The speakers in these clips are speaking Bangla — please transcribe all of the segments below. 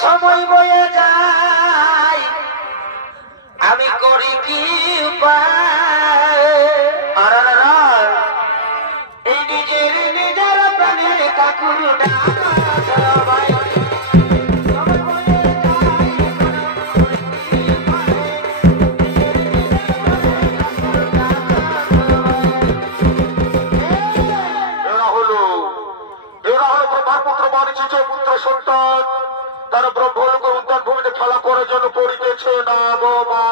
সময় বয়ে যায় আমি করি কি উপায় এই নিজের নিজের প্রাণের ঠাকুরটা সন্তান তারা ব্রহ্মলোক উদ্যান ভূমিতে খেলা করার জন্য পড়িতেছে না বাবা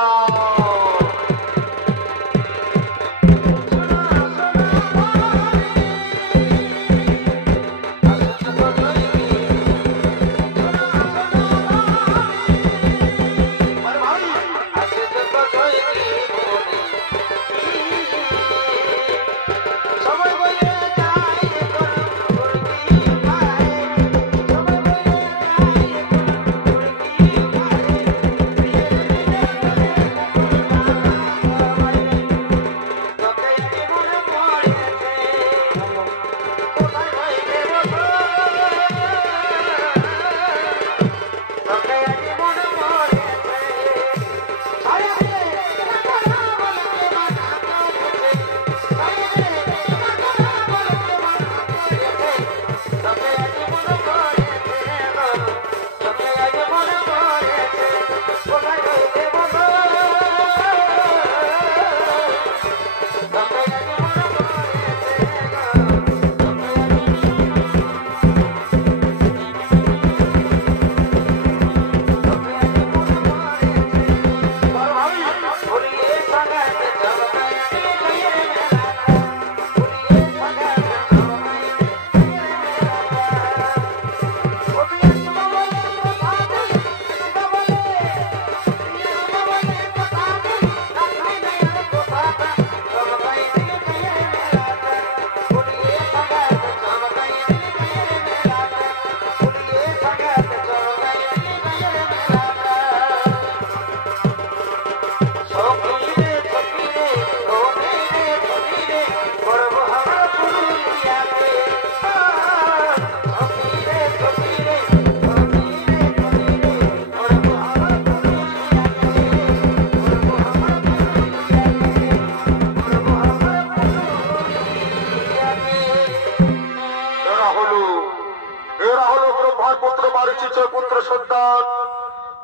পুত্র সন্তান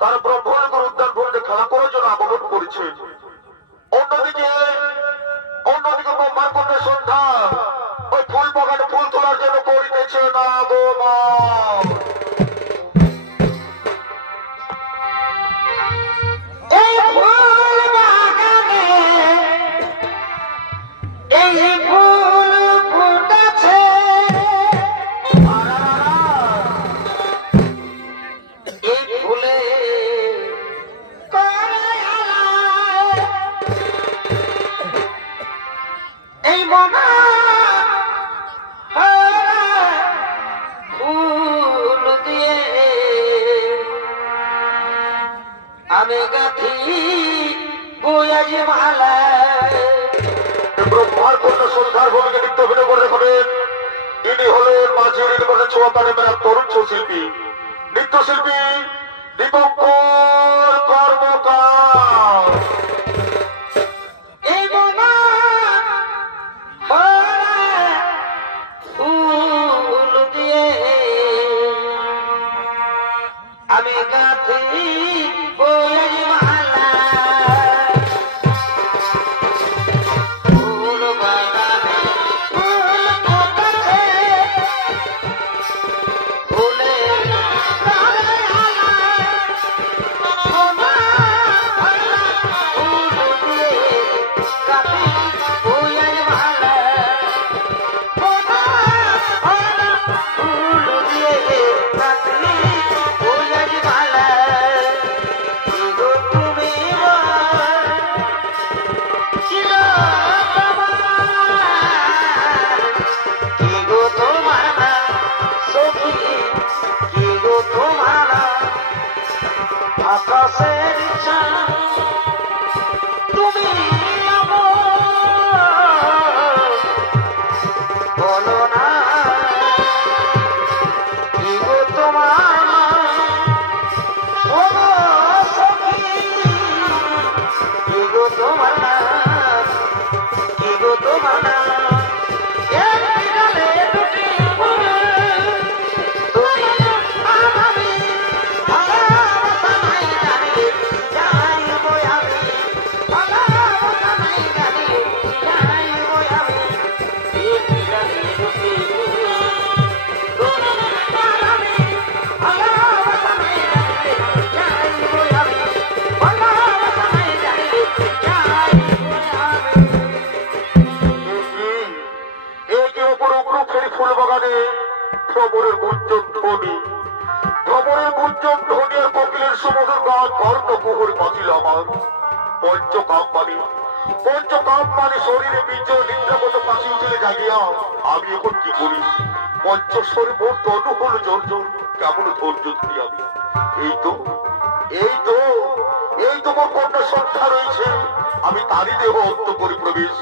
তার ব্রহ্মলোক উদ্যান ভূমিতে খেলা করার জন্য আগমন করেছে অন্যদিকে ব্রহ্মার কন্যা সন্ধ্যা ওই ফুল বাগানে ফুল তোলার জন্য পড়িতেছে না গো মা আমি গাথি বয়াজি মালা ব্রহ্মার কন্যা সন্ধ্যার ভূমিকে নৃত্য অভিনয় করে দেখাবেন ইনি হলেন মাঝি নির্বাচন ছোয়াপানে মেলা তরুণ শিল্পী নৃত্যশিল্পী দীপঙ্কর কর্মকার আমি গাথি বয়াজি মালা ফুল বাগানে ফুল ফুটেছে ফুলে আকাশের চাঁদ তুমি বলো না কি গো তোমার খবরে গুঞ্জন ধনিয়ার কোকিলের সমুদ্র গান কর্ণ কুহুর বাঁচিল আমার পঞ্চকাম মানে শরীরে বীজ নিদ্রাগত পাখি উঠলে জাগিয়া আমি এখন কি করি পঞ্চস্বরে মোট তনু হল জর্জর কেমন ধৈর্য ধরি আমি এই তো এই তো এই তো মোর কন্যা সন্ধ্যা রয়েছে আমি তারই দেহ অন্ত করি প্রবেশ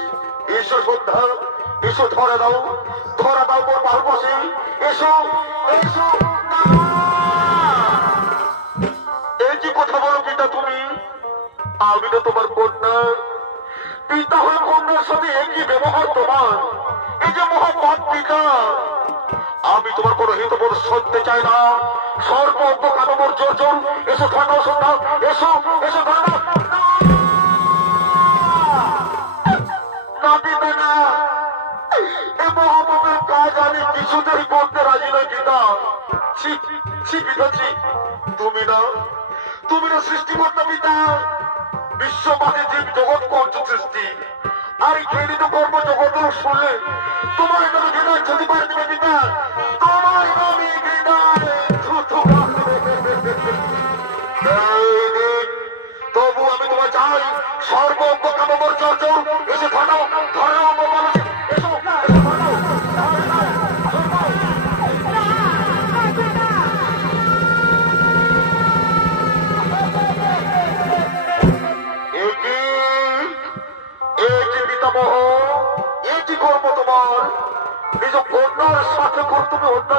এসো সন্ধ্যা এসো ধরা দাও মোর পারপাশে এসো এসো এই যে কথা বলো পিতা তুমি আমি না তোমার কন্যা পিতা হয়ে কন্যার সাথে একই ব্যবহার তোমার এই যে মহাপাপ পিতা আমি তোমার কোনো হিতবোধ শুনতে চাই না সর্ব কামর জোর এসো ঠান্ডা সন্ধ্যা এসো এসো ঠান্ডা না পিতা না এই মহাপাপের কাজ আমি কিছুতেই করতে রাজি নই পিতা পিতাজি তুমি না সৃষ্টিকর্তা পিতা বিশ্ব মানে জীব জগৎ করছো সৃষ্টি আর এই ঘৃণিত কর্ম জগৎ শুনলে তোমার নামে ঘৃণায় ছুটি পারে দেবে পিতা তোমার নামে ঘৃণায় তবু আমি তোমার চাই সর্বজ্ঞ কামর চর্চর এসে ধরো এসো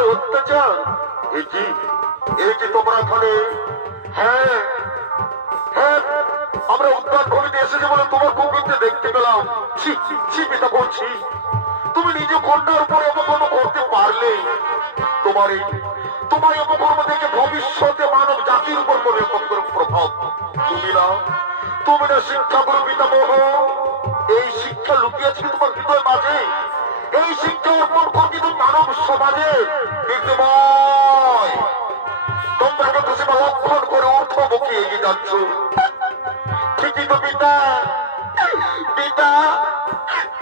অত্যাচার তোমরা এখানে হ্যাঁ হ্যাঁ আমরা উদ্যান ভূমিতে এসেছি বলে তোমার কুকুরকে দেখতে পেলাম পিতা বলছি তুমি নিজে কন্যার উপরে অপকর্ম করতে পারলে তোমার অপকর্ম থেকে ভবিষ্যতে মানব জাতির উপর পড়বে প্রভাব তুমি না শিক্ষা গুরু পিতামহ এই শিক্ষা লুকিয়েছে তোমার হৃদয় মাঝে এই শিক্ষা অর্পণ কিন্তু মানব সমাজে বিদ্যমান তোমরা কিন্তু সেটা লক্ষণ করে ঊর্ধ্বমুখী এগিয়ে যাচ্ছ ঠিকই তো পিতা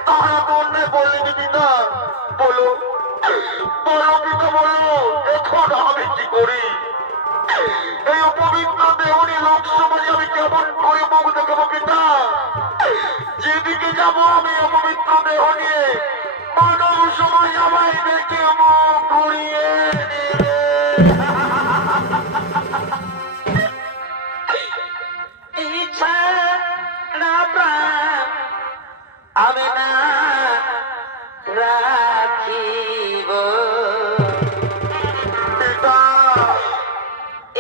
তারা তো অন্যায় বলেনি পিতা বলো পিতা বলো এখন আমি কি করি এই অপবিত্র দেহনি লোক সমাজে আমি কেমন করে মুখ দেখাবো পিতা যেদিকে যাবো আমি অপবিত্র দেহ নিয়ে মানব সমাজ আমায় দেখে মুখ ঘুরিয়ে ইচ্ছা না প্রাণ আমি না রাখিব পিতা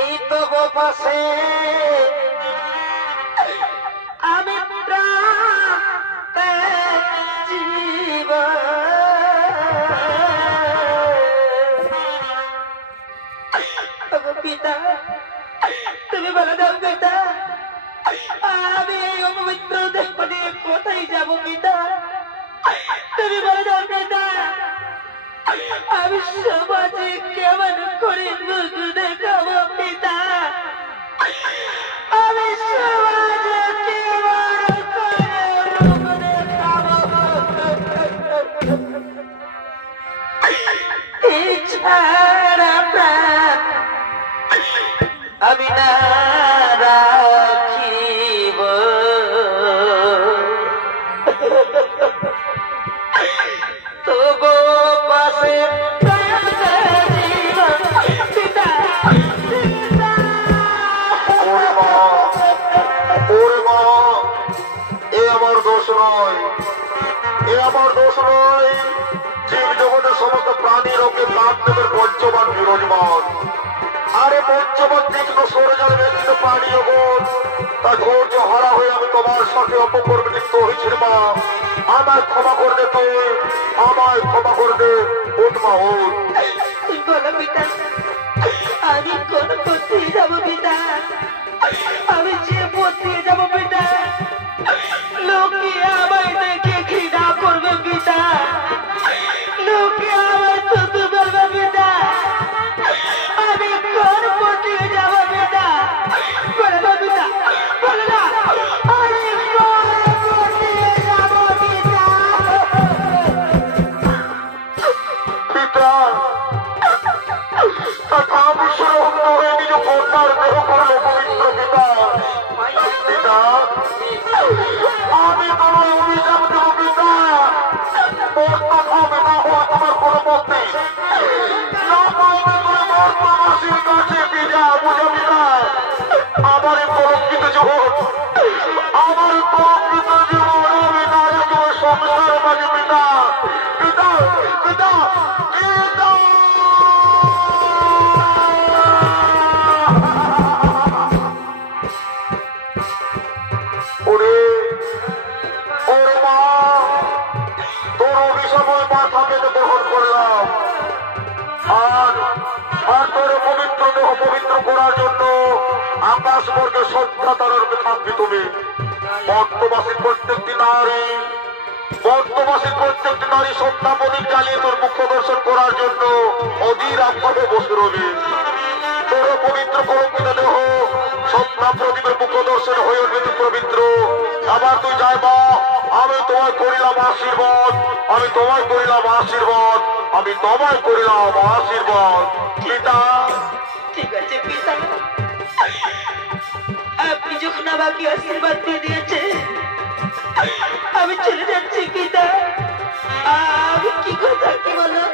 এই তো গোপাশে আমি জীব পিতা তুমি বলে দাও পিতা আমি এই অপবিত্র দেহ নিয়ে কোথায় যাব পিতা তুমি বলে দাও পিতা আমি সমাজে কেমন করে মুখ দেখাবো পিতা আমি সমাজে কেমন করে মুখ দেখাবো ছাড়া প্রাণ আমি না রাখিব তবু পাশে জীব জগতের সমস্ত প্রাণী রোগে প্রাণ দেবের পঞ্চমান বিরোধমান আরে পঞ্চমান তীক্ষ্ণ সরজাল ব্যতীত প্রাণী জগৎ তা ধৈর্য হারা হয়ে আমি তোমার সাথে অপকর্মে লিপ্ত হয়েছি মা আমায় ক্ষমা করে দে তুই আমায় ক্ষমা করে দে উন্মা হোক পিতা আমি কোন পথে যাবো পিতা আমি যে পথে যাবো পিতা লোকে আমায় দেখে ঘৃণা করবে পিতা লোকে আমায় থুতু বলবে পিতা আমি কোন পথে যাবো পিতা বলে না পিতা বলে না আমি কোন পথে যাবো পিতা পিতা মাসির কাছে বিজা বুঝাবি না আমার এই কলঙ্কিত জীবন আমার কলঙ্কিত জীবন আমি না রাখবো সংসার মাঝে পিতা পিতা পিতা পিতা ওরে ওরে মা তোর অভিশাপের মাথা পেতে গ্রহণ করলাম আর আর তোর পবিত্র দেহ পবিত্র করার জন্য আকাশ বর্গে শ্রদ্ধা তারকে থাকবি তুমি বর্তমাসীর প্রত্যেকটি নারী সন্ধ্যা প্রদীপ জ্বালিয়ে তোর মুখ দর্শন করার জন্য অধীর আগ্রহে বসে রবি তোর পবিত্র কলঙ্কিত দেহ সন্ধ্যা প্রদীপের মুখ দর্শন হয়ে উঠবে তুই পবিত্র আবার তুই যাই মা আমি তোমায় করিলাম আশীর্বাদ আমি তোমায় করিলাম আশীর্বাদ আমি তোমায় করিলাম আশীর্বাদ পিতা ঠিক আছে পিতা আপনি যখন আমাকে আশীর্বাদ দিয়ে দিয়েছে আমি চলে যাচ্ছি পিতা আমি কি করে থাকি বলো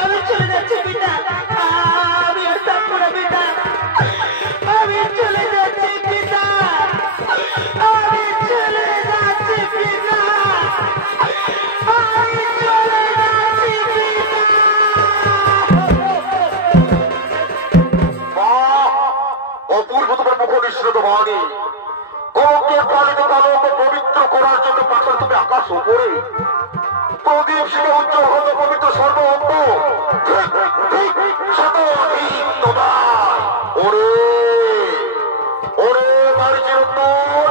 আমি চলে যাচ্ছি পিতা আমি আর থাকবো না পিতা আমি চলে যাচ্ছি পিতা আমি চলে যাচ্ছি পিতা আমি চলে যাচ্ছি পিতা অপূর্ব তোমার মুখ নিঃসৃত ভাগে কলঙ্কের পালিত কলঙ্ক পবিত্র করার জন্য পাথর তুমি আকাশ উপরে প্রদীপ শিবে উজ্জ্বল হবে পবিত্র সর্বঙ্গ ওরে ওরে বাড়ি চিরন্তন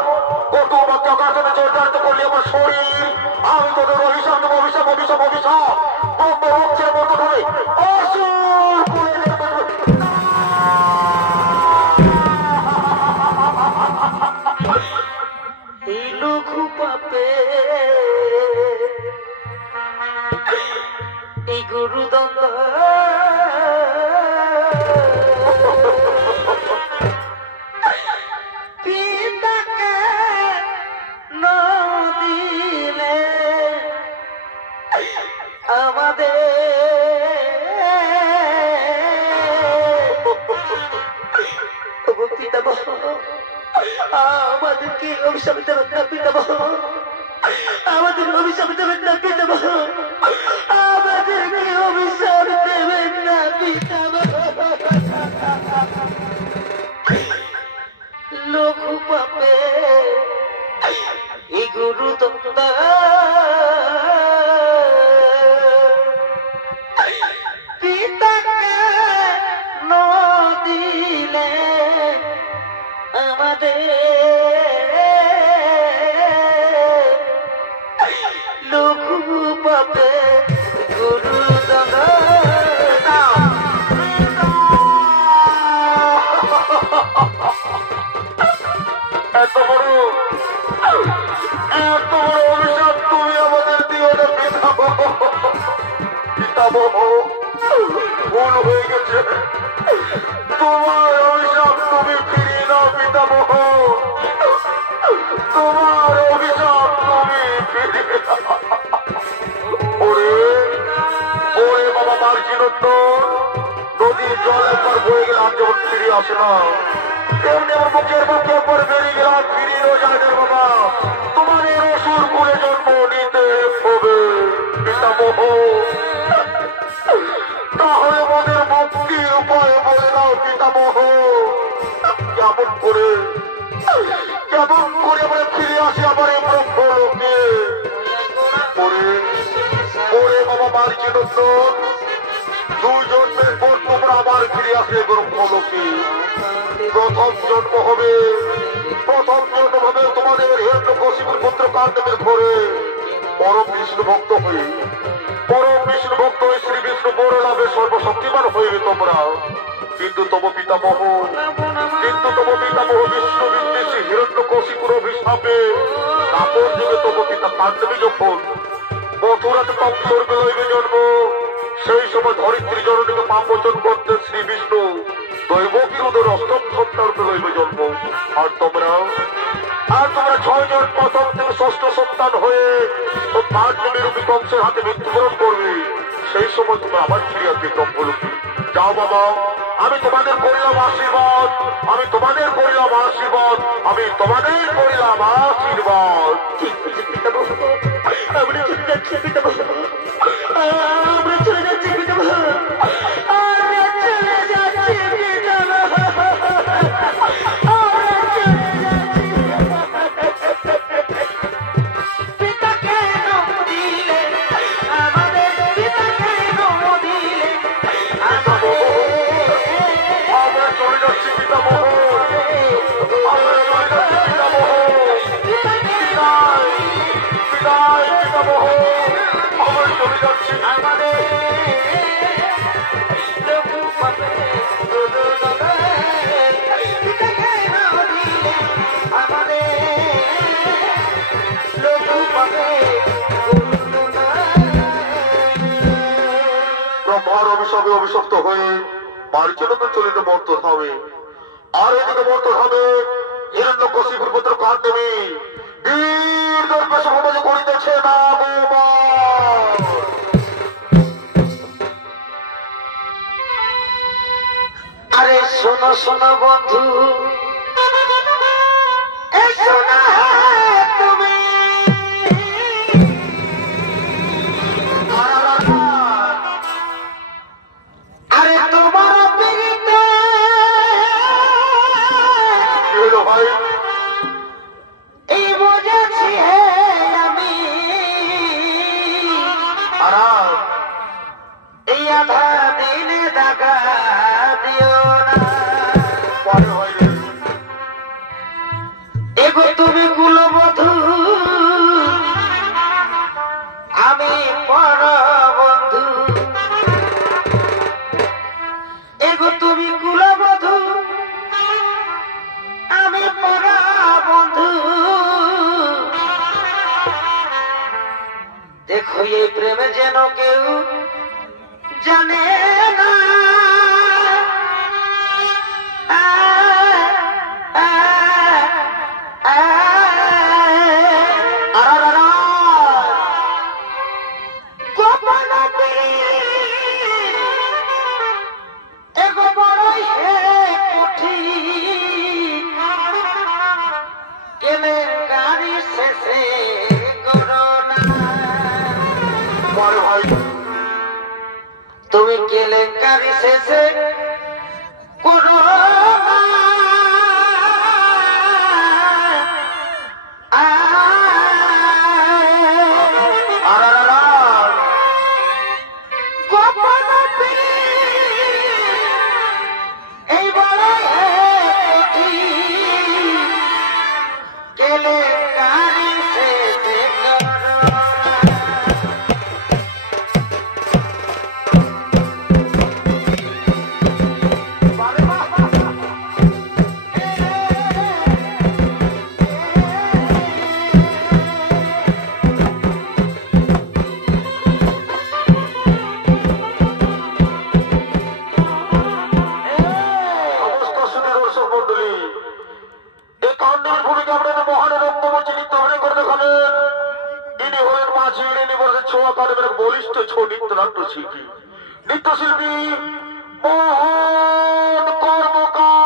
কত বাচ্চা কাছে চর্চারিত করলি আমার শরীর আমি তোদের অভিশাপ দেবো অভিশাপ অভিশাপ অভিশাপ বন্ধ হচ্ছে মতো ধরে অসুর করে লঘু পাপে এই গরু পিতাকে নদিলে আমাদের পিতা আমাদেরকে অভিশাপ দেবেন না পিতামহ আমাদের অভিশাপ দেবেন না পিতামহ আমাদেরকে অভিশাপ দেবেন না পিতামহ লঘু পাপে এই গুরু দত্তা পিতাকে নদিলে আমাদের লঘু পাপে গুরু এত বড় অভিশাপ তুমি আমাদের দিও না পিতামহ পিতামহ ভুল হয়ে গেছে তোমার অভিশাপ তুমি ফিরিয়ে নাও পিতামহ তোমার অভিশাপ তুমি ফিরিয়ে নাও ওরে ওরে বাবা মার্জিনোত্তর নদীর জল একবার বয়ে গেলে আর যখন ফিরে আসে না তেমনি আমার মুখের মুখে একবার বেরিয়ে গেলাম ফিরিয়েও যায় না বাবা তোমাদের অসুর কুলে জন্ম নিতে হবে পিতামহ তাহলে আমাদের মুক্তির উপায় বলে দাও পিতামহ কেমন করে আমরা ফিরে আসি আবার এই ব্রহ্মলোকে ওরে বাবা মার্জিনোত্তর দুই জন্মের পর তোমরা আবার ফিরে আসবে ব্রহ্মলোকে প্রথম জন্ম হবে তোমাদের হিরণ্যকশিপুর পুত্র কার্তিকের ঘরে পরম বিষ্ণু ভক্ত হয়ে শ্রী বিষ্ণু বড় লাভে সর্বশক্তিমান হইবে তোমরা কিন্তু তব পিতামহ বিষ্ণু বিদ্বেষী হিরণ্যকশিপুর অভিশাপে তাপর যুগে তব পিতা কার্তিক যখন মথুরাতে কংসর বিলয়বে জন্ম সেই সময় ধরিত্রী জননীকে পাপোচন করতে শ্রী বিষ্ণু দৈবকীর উদর অষ্টম সন্তান বিলয়বে জন্ম আর তোমরা 6 জন প্রথম থেকে ষষ্ঠ সন্তান হয়ে ও 5 জনের রূপী কংসের হাতে মৃত্যুবরণ করবে সেই সময় তোমরা আবার ফিরে আসবে ব্রহ্মলোকে যাও বাবা আমি তোমাদের করিলাম আশীর্বাদ, আমি তোমাদের করিলাম আশীর্বাদ, আমি তোমাদের করিলাম আশীর্বাদ। ঠিক আছে পিতামহ, আমরা চলে যাচ্ছি পিতামহ, আমরা চলে যাচ্ছি পিতামহ, আমরা চলে যাচ্ছি পিতামহ, আমরা চলে যাচ্ছি। পিতাকে নম দিলে আমাদের, পিতাকে নম দিলে আমাদের, আমরা চলে যাচ্ছি পিতামহ, আমরা চলে যাচ্ছি পিতামহ। বিদায় বিদায় পিতামহ, আমরা চলে যাচ্ছি। আমাদের লঘু পাবে গুরু নবে, পিতাকে নম দিলে আমাদের লঘু পাবে গুরু নবে। ব্রহ্মার অভিশাপে অভিশপ্ত হয়ে মারিচলকে চলিতে মর্ত হবে। আর এদিকে মর্ত হবে হিরণ্যকশিপুর পুত্র কান্তবী বীর দর্পেশ ভূমিজ করিতেছে না বৌমা। আরে শোনো শোনো বন্ধু, এসো না তুমি, আরে তোমার পিড়িতে কি হলো ভাই? এই বুঝেছি হে আমি, আরাম এই আধা দিনে দেখা দিও না। পরে হয় রে। এগো তুমি কুলবধূ, আমি পর বন্ধু, এগো তুমি কুলবধূ, আমি পর বন্ধু। দেখো এই প্রেমে যেন কেউ জানে না, গোপন এগো বড়ই হে কঠিন, কেলেঙ্কারি শেষে করোনা। পরে ভাই তুমি কেলেঙ্কারি শেষে করোনা। গোপন এই বড় কেলেঙ্কারি শেষে করোনা। সমস্ত সুধী দর্শক মন্ডলী, এই কাণ্ডের ভূমিকা আপনাদের মহানের রক্তমঞ্চে নৃত্য অভিনয় করে দেখাবেন। ইনি হলেন মাঝি ইনি বলছেন ছো একাডেমির এক বলিষ্ঠ ছো নৃত্যনাট্য শিল্পী, নৃত্যশিল্পী মোহন কর্মকার।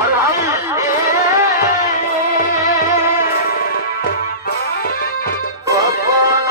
আরে ভাই গোপন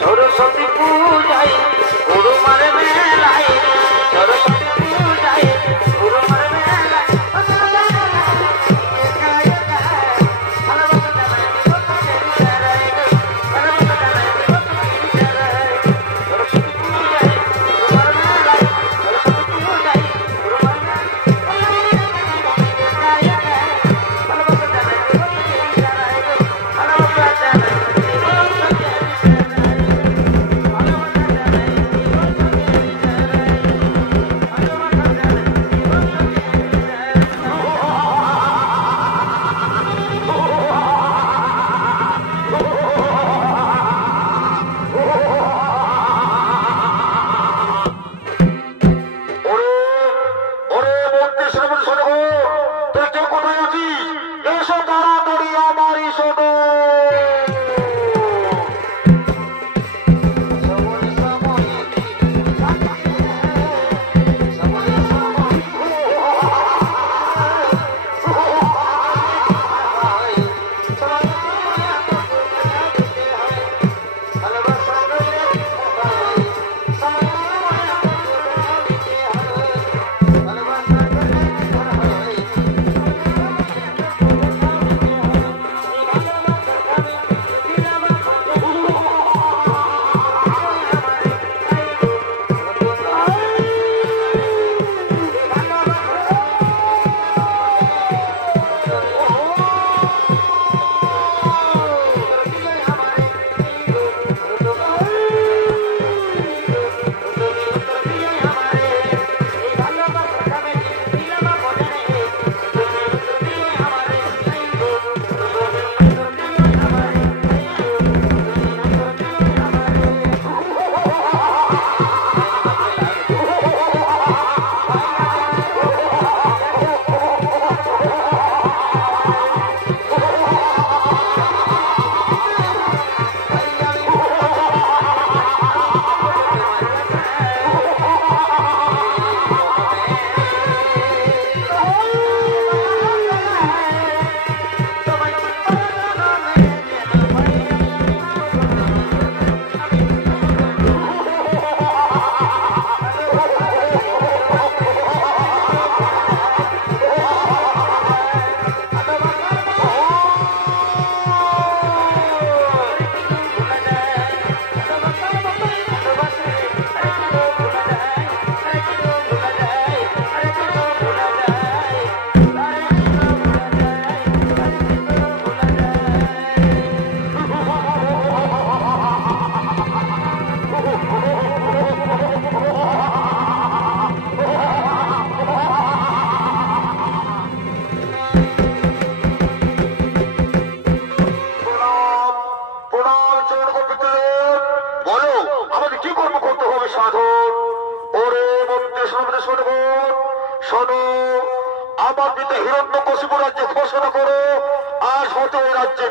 সরস্বতী পূজায় গুরু মারে মেলায় সরস্বতী পূজায় গুরু মারে মেলায়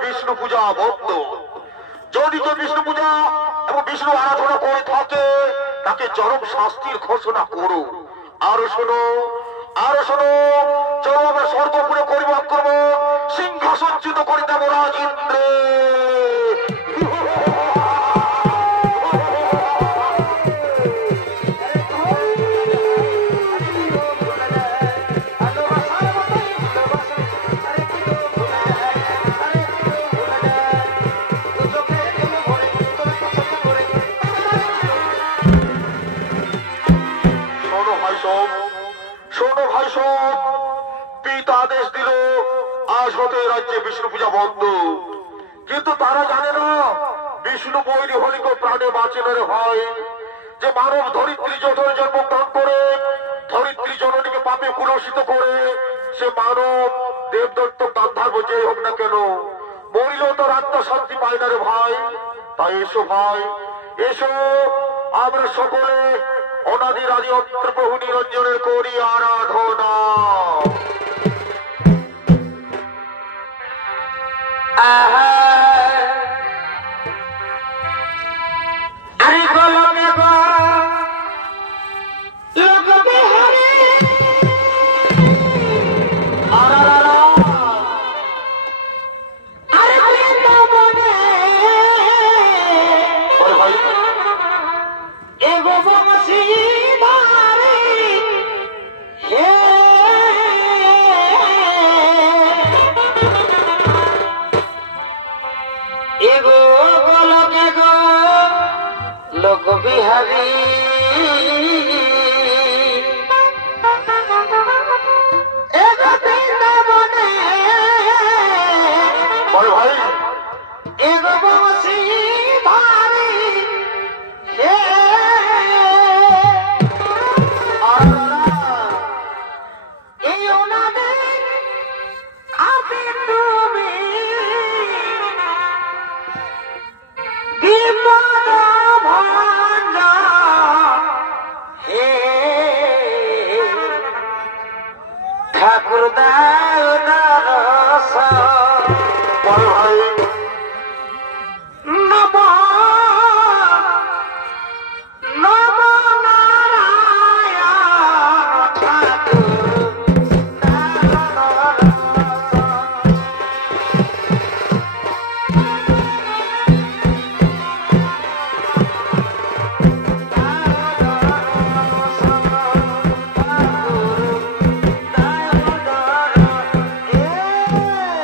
বিষ্ণু পূজা বন্ধ। যদি কেউ বিষ্ণু পূজা এবং বিষ্ণু আরাধনা করে থাকে তাকে চরম শাস্তির ঘোষণা করো। আরো শোনো, আরো শোনো, চলো আমরা স্বর্গপুরে করিব আক্রমণ, সিংহাসনচ্যুত করিতে রাজ ইন্দ্রে। শোনো ভাই সব, পিতা আদেশ দিল আজ হতে রাজ্যে বিষ্ণু পূজা বন্ধ। কিন্তু তারা জানে না বিষ্ণু বৈরী হলিক প্রাণে বাঁচিনের হয় যে মানব ধরিত্রী যতনে জন্মগ্রহণ করে ধরিত্রী জননীকে পাপে কুলসিত করে সে মানব দেবদত্ত গান্ধার্ব যে হোক না কেন মরিলেও তো আত্মা শান্তি পায় না রে ভাই। তাই এসো ভাই, এসো আমরা সকলে অনাদি রাজি অত্র প্রভু নিরঞ্জনের করি আরাধনা। আরে গোলকে গো লোককে হরে আরে বৃন্দাবনে ভাই এগো বংশী ধারে হে এগো গোলকে গো লোক বিহারী এগো বৃন্দাবনে ভাই এগো বংশী ধারে হে এই ওনাদের আপনি তুমি বিপদ ভাঙ্গা হে ঠাকুর দাও দরস ভাই নম নম নারায়ণ ঠাকুর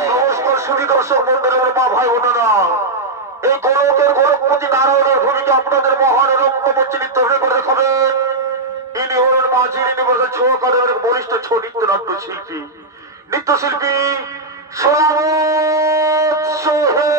নমস্কার সুধী দর্শক বন্ধুরা, মা ভাই বোনেরা, এই গোলকের গোলকপতি নারায়ণের ভূমিকা আপনাদের মহান রঙ্গমঞ্চে নৃত্য করে দেখাবেন। ইনি হলেন মাঝি, ইনি বলেন ছোয়াকারের বরিষ্ঠ নৃত্য নাট্য শিল্পী, নৃত্যশিল্পী সোলামত সোহেল।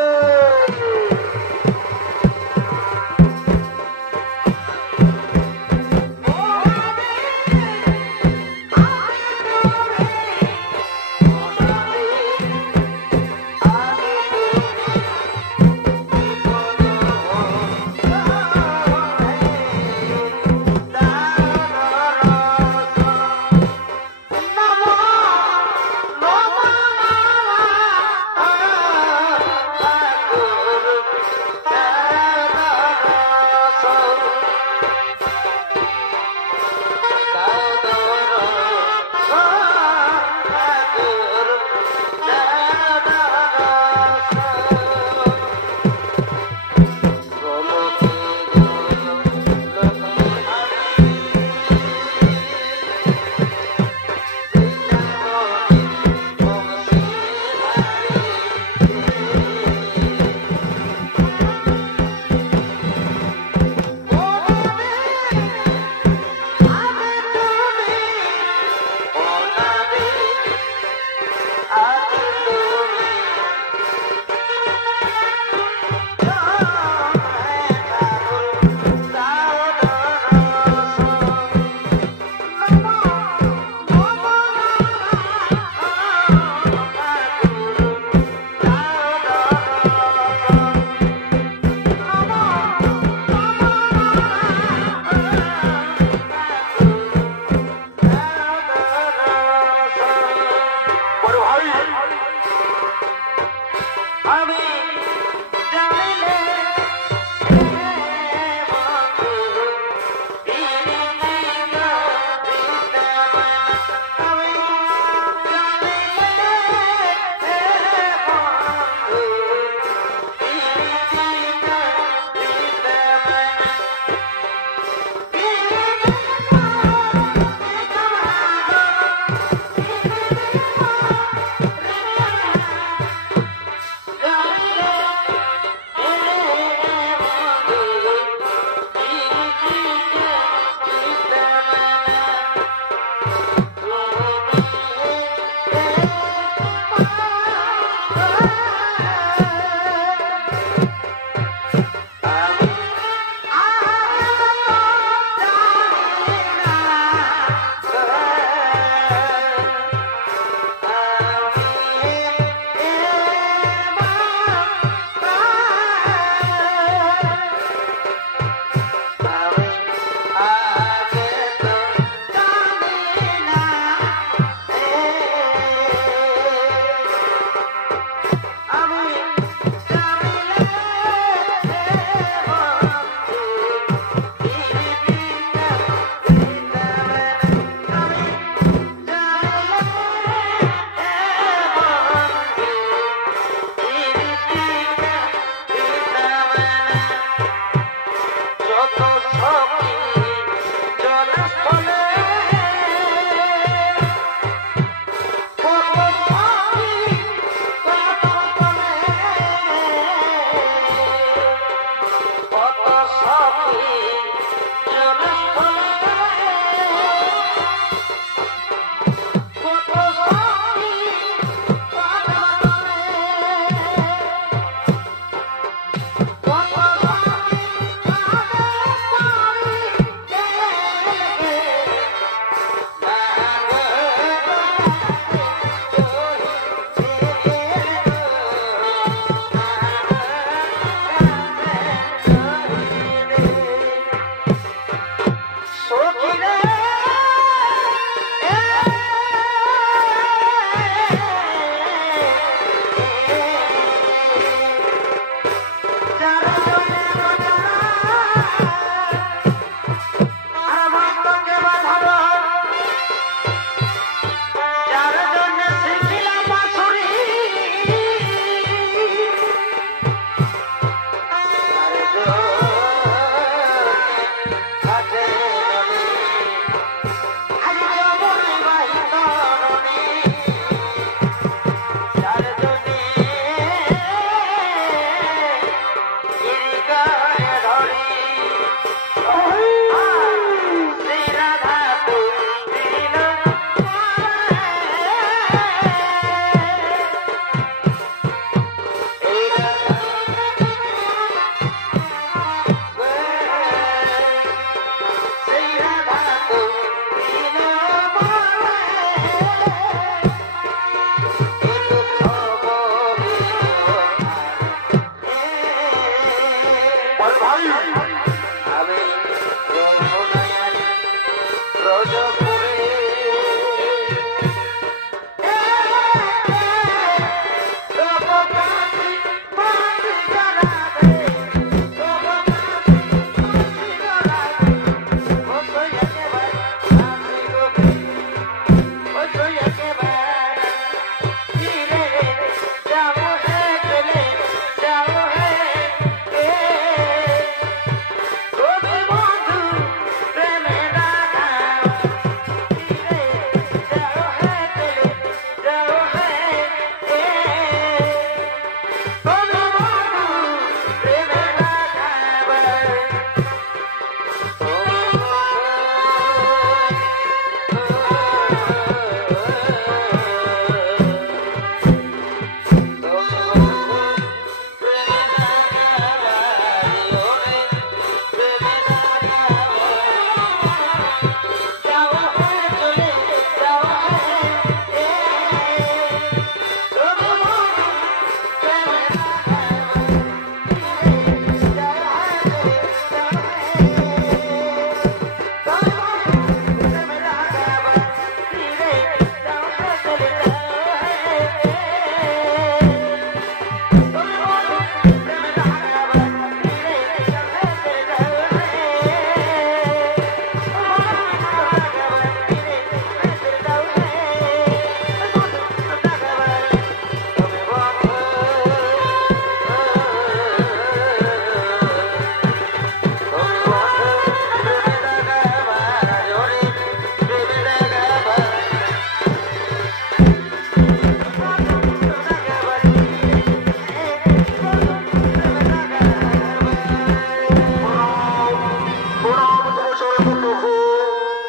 নম নম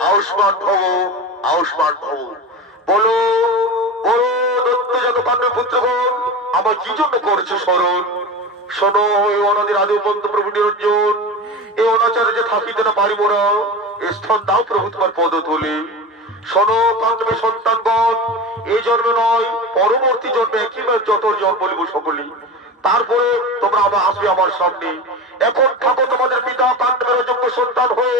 আয়ুষ্মান ভব আয়ুষ্মান ভব। বলো বলো দত্ত জগপাণ্ড পুত্রগণ আমার কি জন্য করেছে স্মরণ? শোনো ওই অনাদির আদি বন্ধু প্রভু নিরঞ্জন, এই অনাচারে যে থাকিতে না পারিব না, স্থান দাও প্রভু তোমার পদ তোলে। শোনো পাণ্ডবের সন্তানগণ, এই জন্মে নয় পরবর্তী জন্মে একইবার যত জন্ম বলিব সকলে, তারপরে তোমরা আবার আসবে আমার সামনে। এখন থাকো তোমাদের পিতা পাণ্ডবের অযোগ্য সন্তান হয়ে,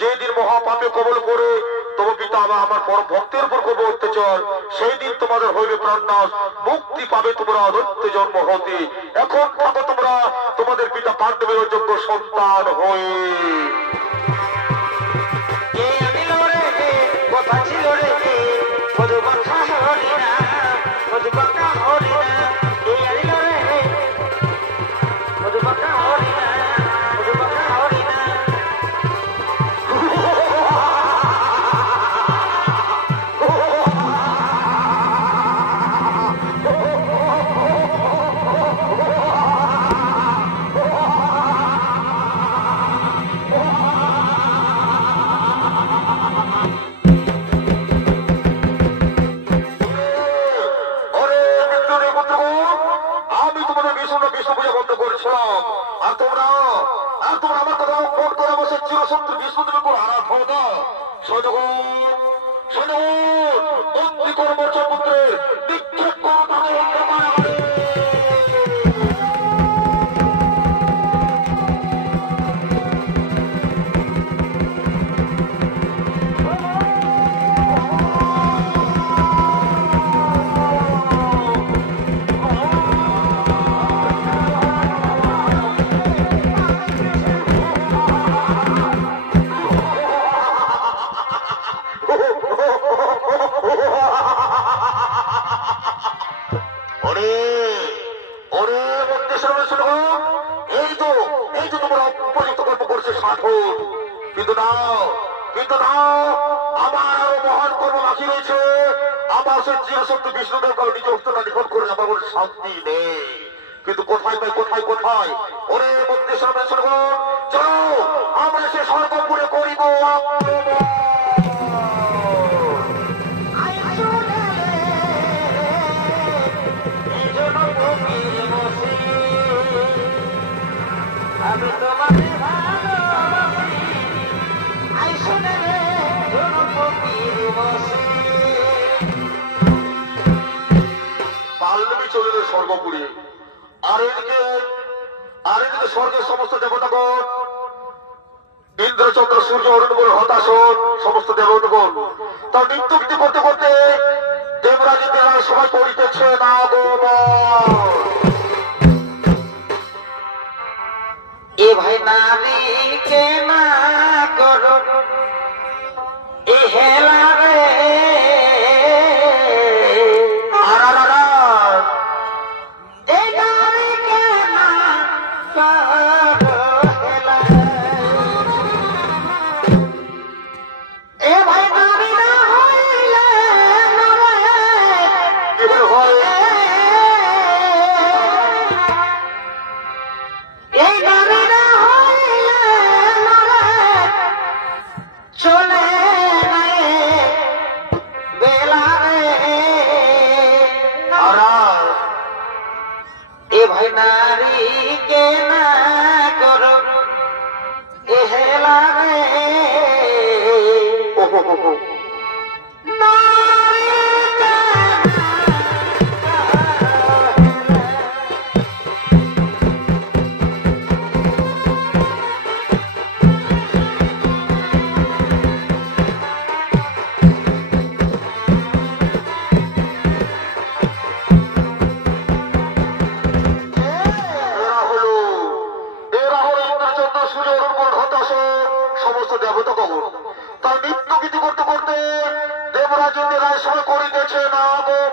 যেদিন মহাপাপে কবল করে তোমার পিতা আমার পরম ভক্তের উপর করবো অত্যাচার, সেই দিন তোমাদের হইবে প্রাণনাশ, মুক্তি পাবে তোমরা অদত্ত জন্ম হতে। এখন থাকো তোমরা তোমাদের পিতা পাণ্ডবের অযোগ্য সন্তান হয়ে। আর তোমরা আমার কথা ফোন করে বসে চিরশত্রু বিষ্ণুদেবের উপর আরাধনা সজগণ মন্ত্রী কর্মর্ষ পুত্রে নিক্ষেপ করো তাদের অন্ধকারে। কিন্তু আমার আরো মহান কর্ম বাকি রয়েছে। আমার সে চিরসত্য বিষ্ণুদেব নিজে অস্ত্রটা নিখন করে আমার কোনো শান্তি নেই। কিন্তু কোথায় পাই কোথায় কোথায় ওরে মধ্যে চলো আমরা সে সর্বপুরে করিব আমি তোমাকে ভালোবাসি, আইসো না রে ফকির বসে। পাল্লবী চলে যায় স্বর্গপুরে। আর এদিকে স্বর্গের সমস্ত দেবতাগণ ইন্দ্রচন্দ্র সূর্য অরুণবল হতাশন সমস্ত দেবগণ তার নৃত্য গীতি করতে করতে দেবরাজের সবাই করিতেছে আগমন। এ ভাই নারী কে না করো এ হেলা রে এ নারী কে না করো হেলা এ ভাই নারী না হইলে কি হয় এই নারী না হইলে চলে বেলা রে এ ভাই নারী কে না করো এ হেলা রে সমস্ত দেবতাগণ তার নৃত্য গীতি করতে করতে দেবরাজের রায় সবাই করিতেছে আগমন।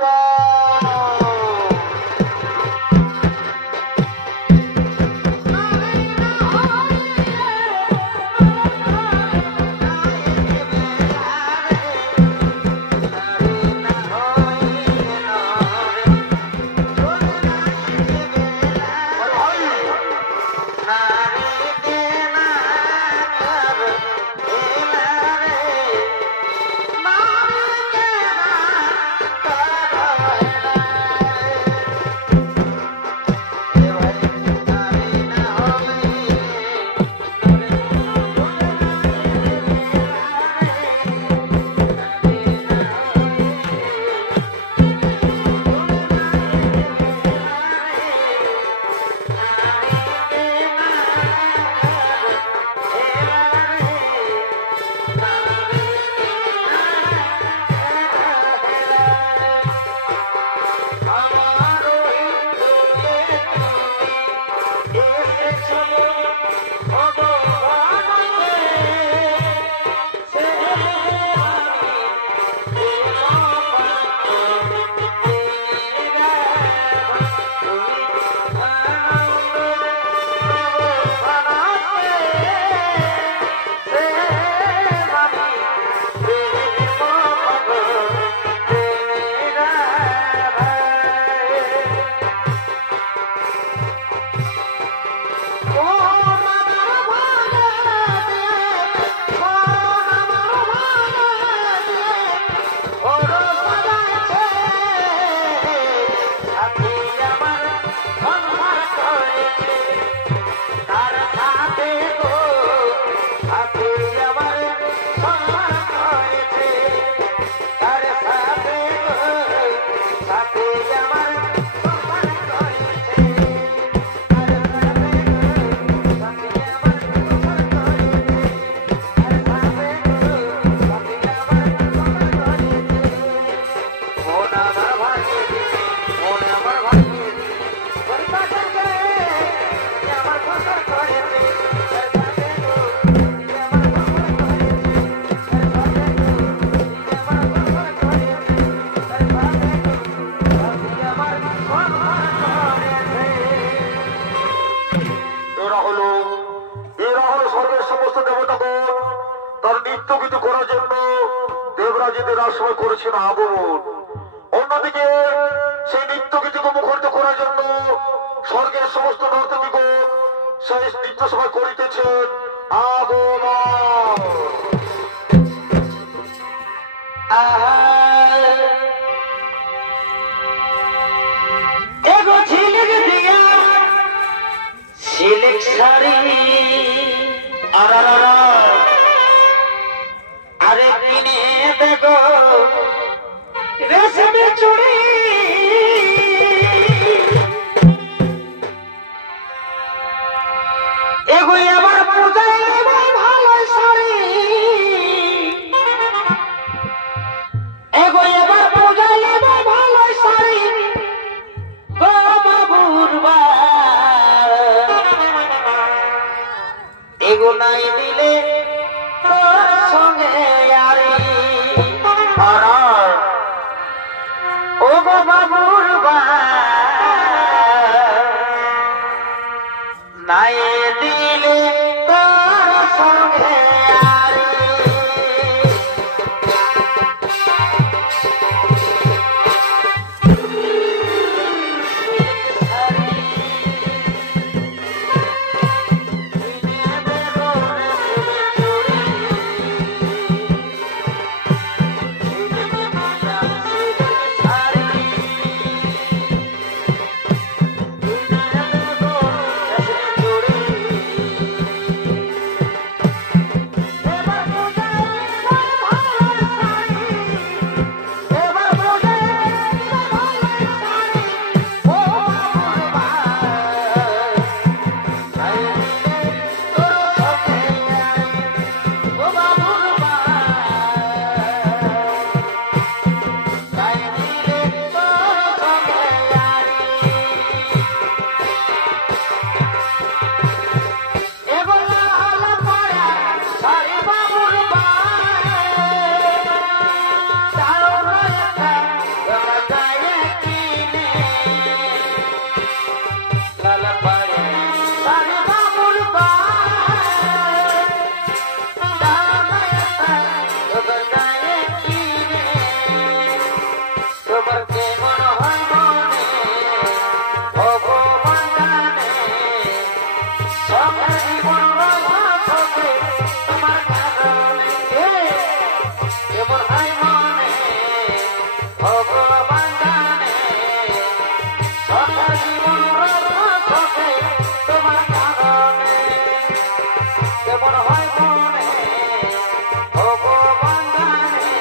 সময় করেছেন আগমন। অন্যদিকে সেই নৃত্য গীতিকে মুখরিত করার জন্য স্বর্গের সমস্ত নর্তকীগণ সেই নৃত্য সভায় করিতেছেন আগমন। এগো ঝিলিক দিয়া ঝিলিক শাড়ি আরে কিনে দেখো রেশমের চুড়ি এগো আমার পূজায় ভালো কেমন হয় মনে ভগবান জানে সারা জীবন রাখবে তোমার কারণে কেমন হয় মনে ভগবান জানে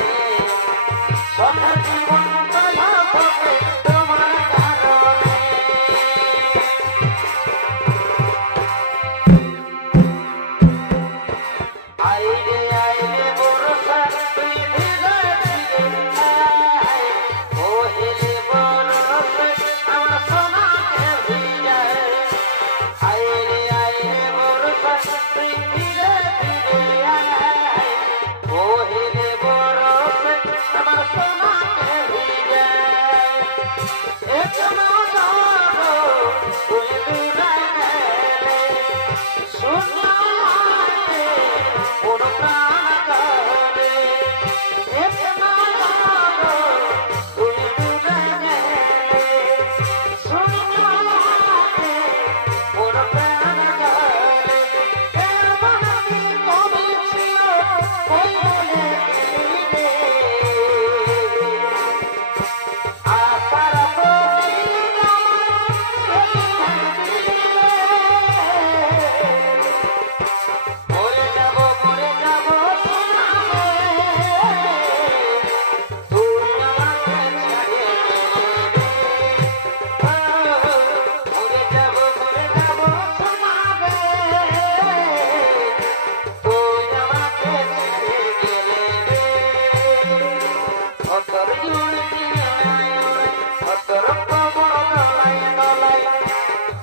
সারা জীবন রাখবে তোমার কারণে আইরে আইরে বরসা তুই ভিজে ভিজে আয় ওহেলে বরসে আমার সোনাকে ভিজায় আইরে আইরে বরসা তুই ভিজে ভিজে আয় ওহেলে বরসে আমার সোনাকে ভিজায় এক মাগো তুই দূরে গেলে শুনলাম কোন প্রাণ কারে এক মাগো তুই দূরে গেলে শুনলাম কোন প্রাণ কারে কেমন আমি কবি ছিল ওই বলে গেলি আশার মরে যাব তুই আমাকে ছেড়ে মরে যাব শোনাবে তুই আমাকে ছেড়ে গেলে অতর জুড়ে অতর কবর গলায় গলায়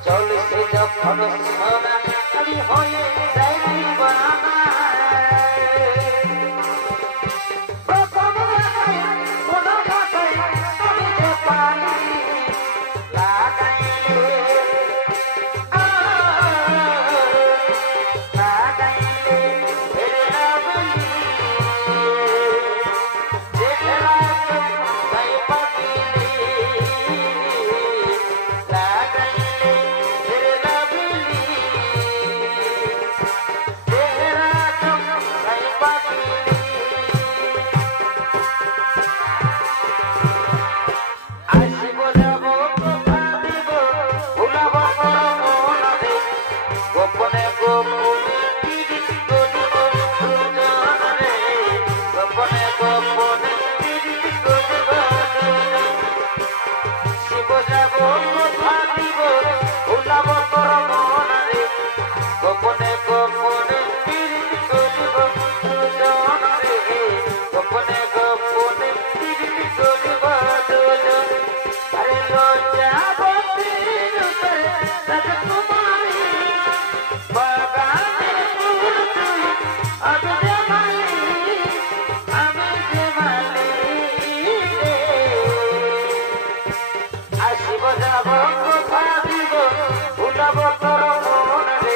চলছে যখন সোনা আমি হয়ে যাই বানা প্রথম দেখায় কোন ঘাটায় আমি যে পানি লাগাইলে লাগাইলে ফেরে না বলি দেখলা তাই পাখিলে লাগাইলে ফেরে না বলি দেখলা তাই পাখিলে আসিব যাব কথা দিব ভুলাব মনে গোপনে গোপনে পিরিতি করিব দুজনে গোপনে গোপনে পিরিতি করিব শিব যাব কথা দিব ভুলাব মনে গোপনে গোপনে পিরিতি করিব দুজনে গোপনে গোপনে পিরিতি করিব দুজনে আরে লজ্জাবতী রূপে রাজকুমারী বাগানে ফুল তুই আমি যে মালি আসিব যাব কথা দিব ভুলাব তোর মনে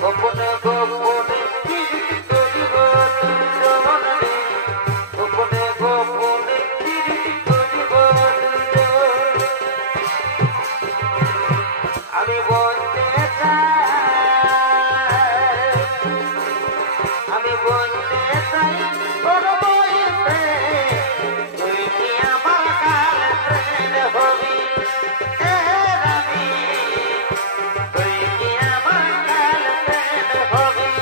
গোপনে গোপনে পিরিতি করিব দুজনে গোপনে গোপনে পিরিতি করিব দুজনে আমি বলতে চাই আমি বলতে চাই তোর বইতে তুই কি আমার গার্লফ্রেন্ড হবি এ রানী তুই কি আমার গার্লফ্রেন্ড হবি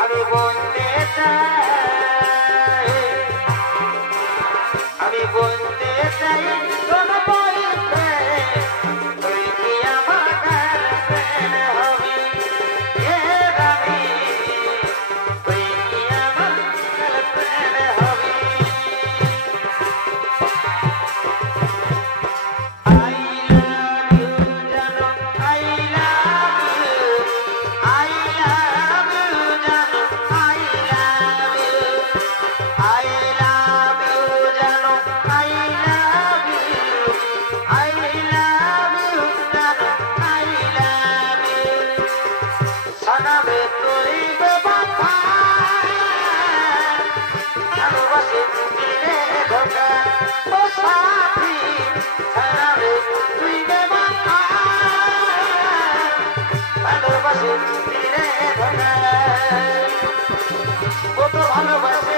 আমি বলতে চাই আমি বলতে চাই তোর বইতে তুই কি আমার গার্লফ্রেন্ড হবি এ রানী তুই কি আমার girlfriend hobby I love you জানো I love you I love you জানো I love you I love you জানো I love you I love you জানো I love you শোনাবে তুই বেবফা ভালোবাসে দিলে ধোকা ও সাথী শোনাবে তুই বেবফা ভালোবাসে দিলে ধোকা ও তো ভালোবাসে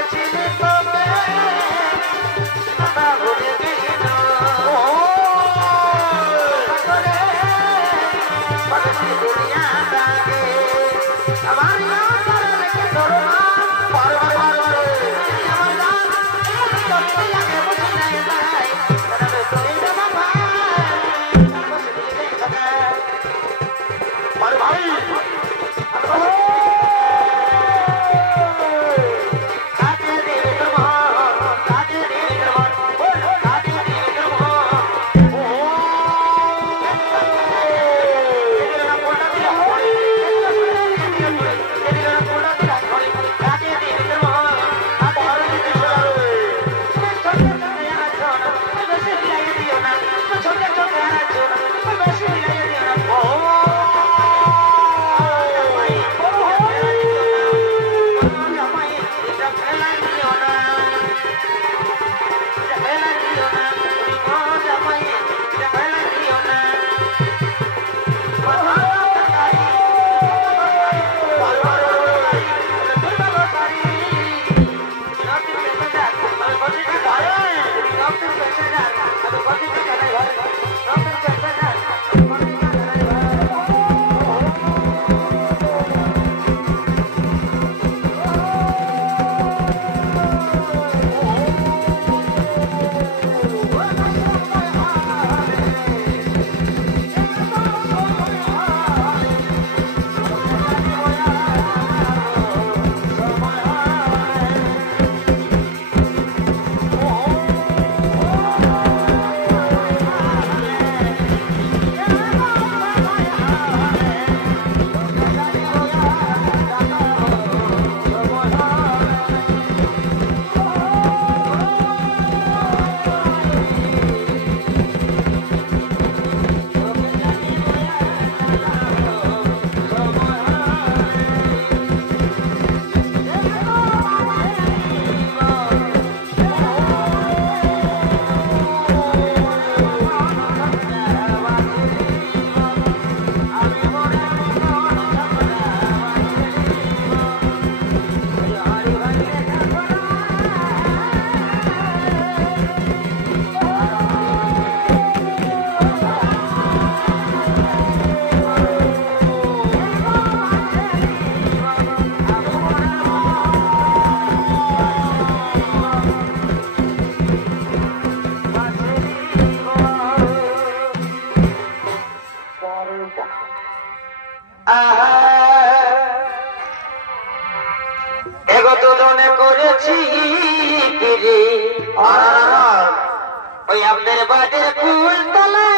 ওই আমাদের বাড়ির ফুল তলে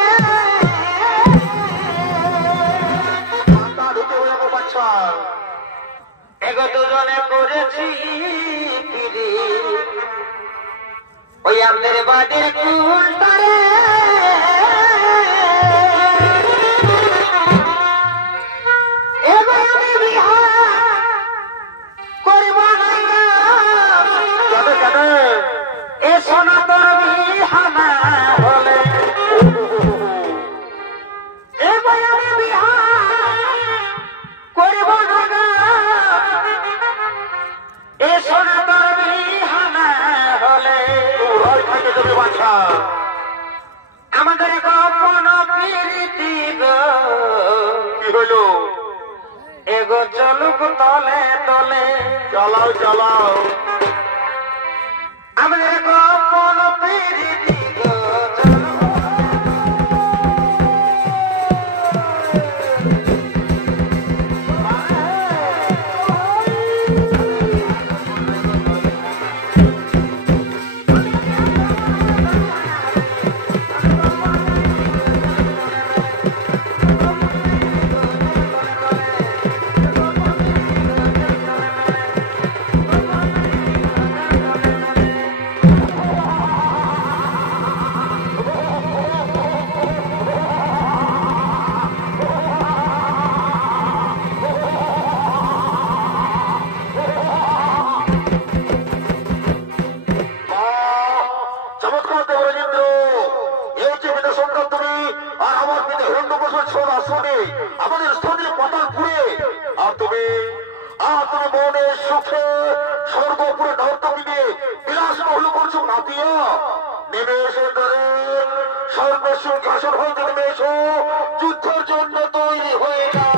এগো দুজনে করেছি পিরি ওই আমাদের বাড়ির ফুল তলে আমাদের গোপন প্রীতি গো কি হলো? এগো চলুক তলে তলে চালাও চালাও। আমাদের গোপন প্রীতি গো চলুক চমৎকার দেবরেন্দ্র, এই যে বিনা সংগ্রাম তুমি আর আমার পিতা হিরণ্য বছর ছোট আশ্রমে আমাদের স্থলে পাতাল পুড়ে আর তুমি মনে সুখে স্বর্গপুরে নর্তকী নিয়ে বিলাস মহল করছো নাতিয়া। নেমে এসে ধরে সর্বস্ব ঘাসন হইতে নেমে এসো, যুদ্ধের জন্য তৈরি হয়ে যাও।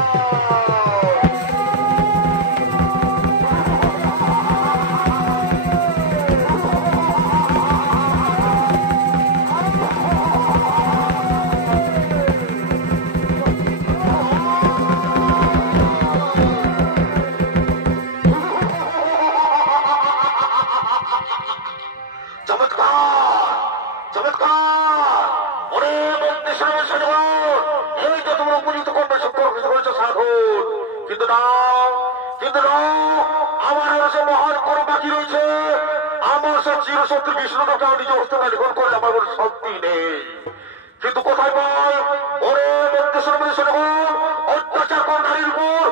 চিরশত্রু বিষ্ণুকে নিজ হস্তকাজ গ্রহণ করে আমার কোনো শক্তি নেই, কিন্তু কোথায় পাই ওরে মধ্যেশ্বর অত্যাচার কর নারীর উপর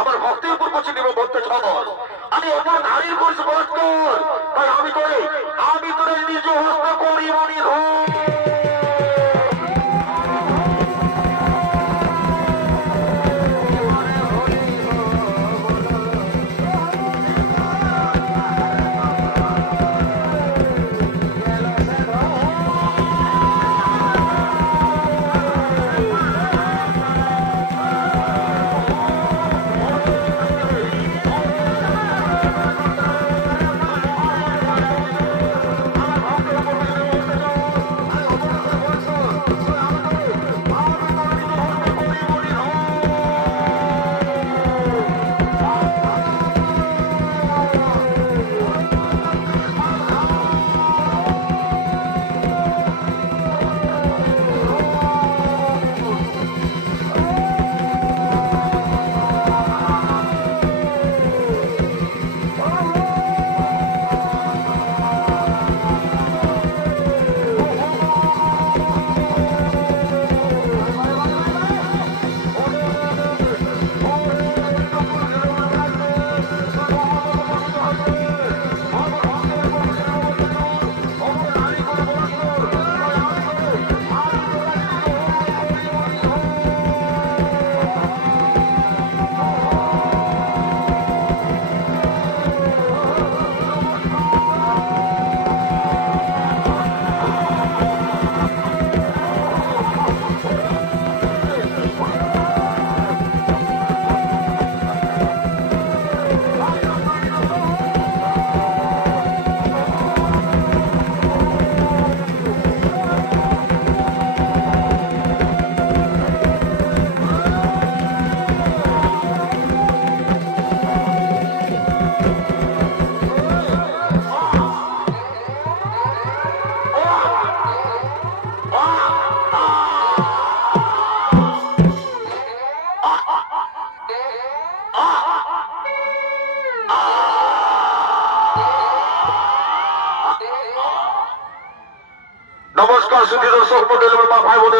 আমার ভক্তের উপর করছি নেব বলতে ছড় আমি আমার নারীর করছি বস্কর তাই আমি তোরে নিজ হস্ত করি মনি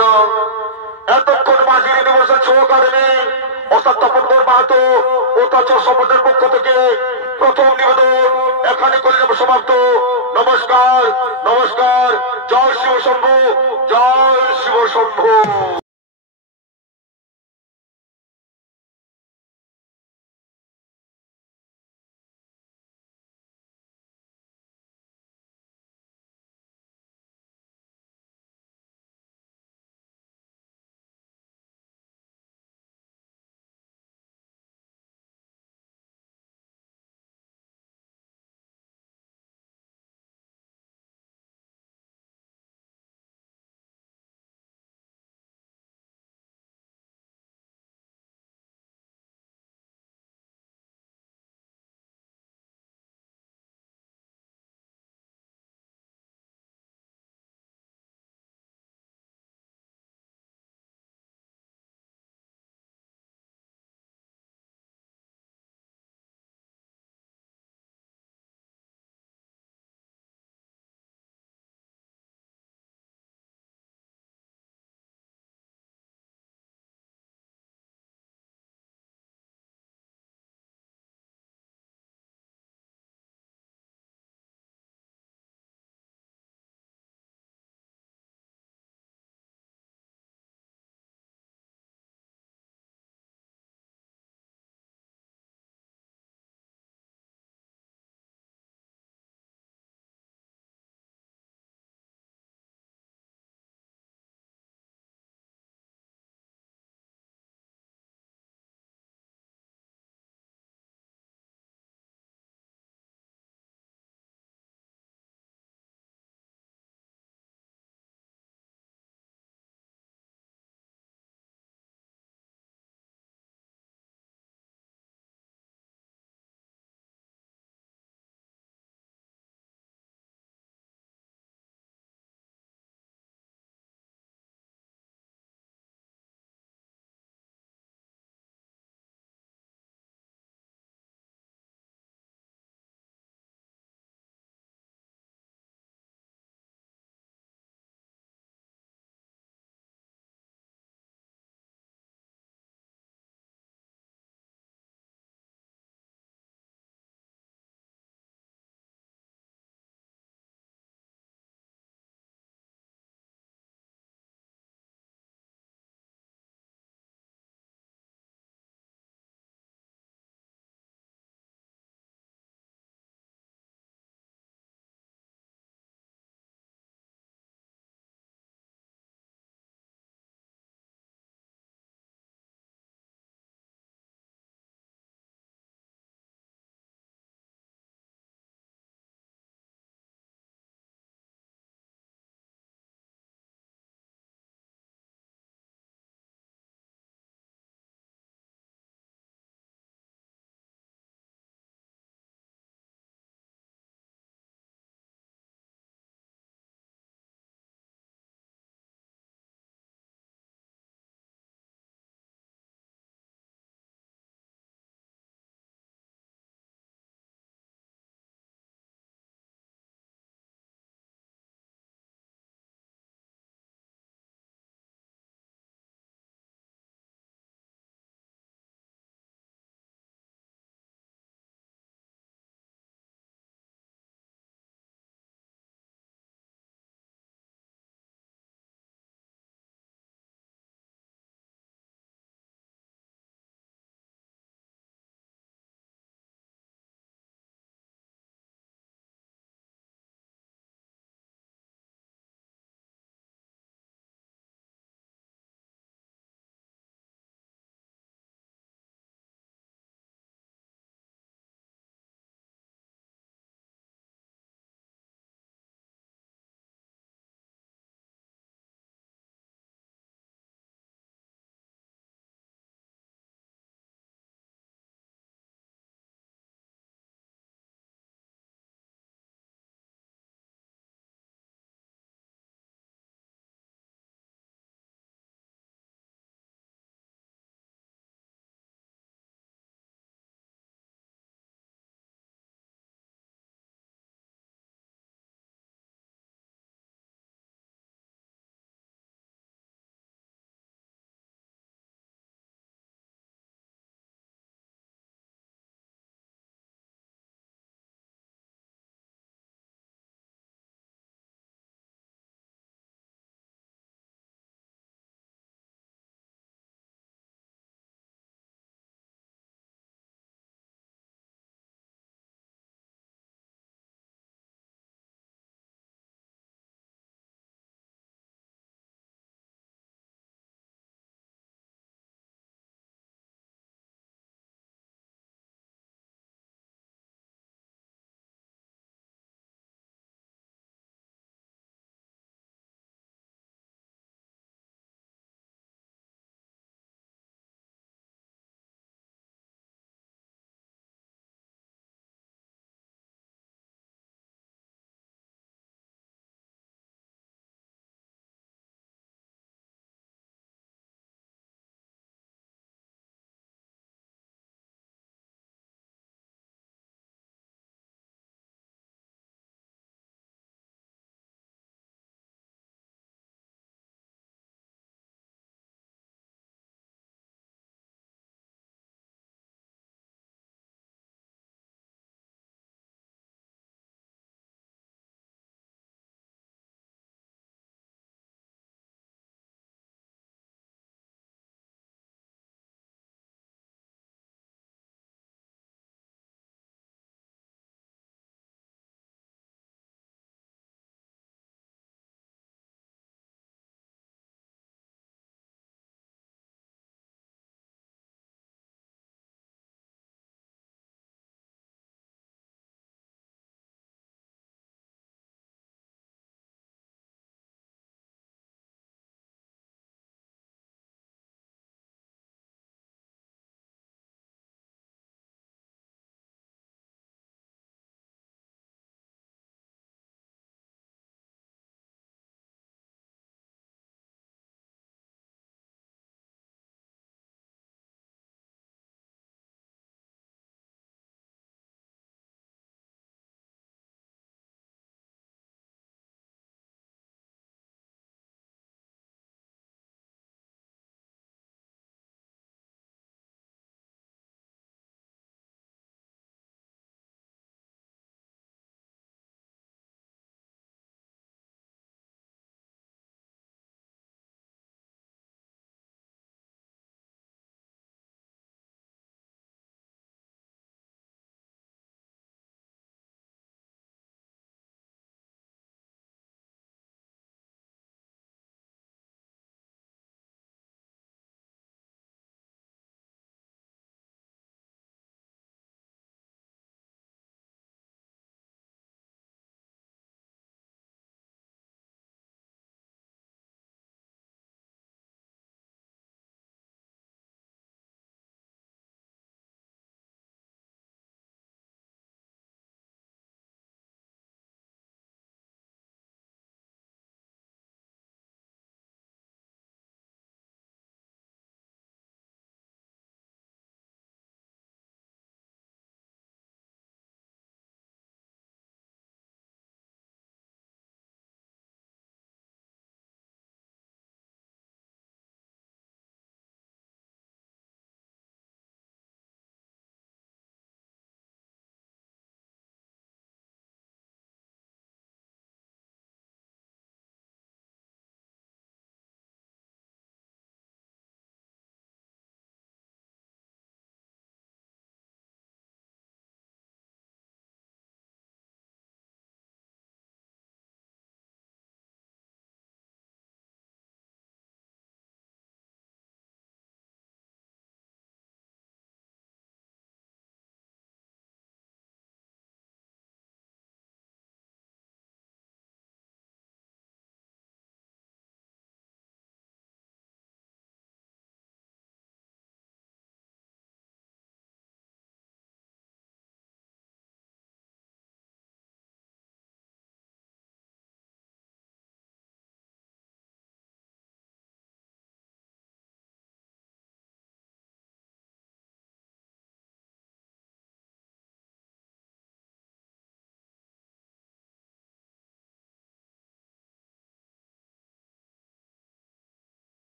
বোনেরা, এতক্ষণ মাঝির ইউনিভার্সাল শো একাডেমি অর্থাৎ তপনগর মাহাতো ও তার সপনের পক্ষ থেকে প্রথম নিবেদন এখানে করে যাবো সমাপ্ত। নমস্কার, নমস্কার। জয় শিব শম্ভু, জয় শিব শম্ভু।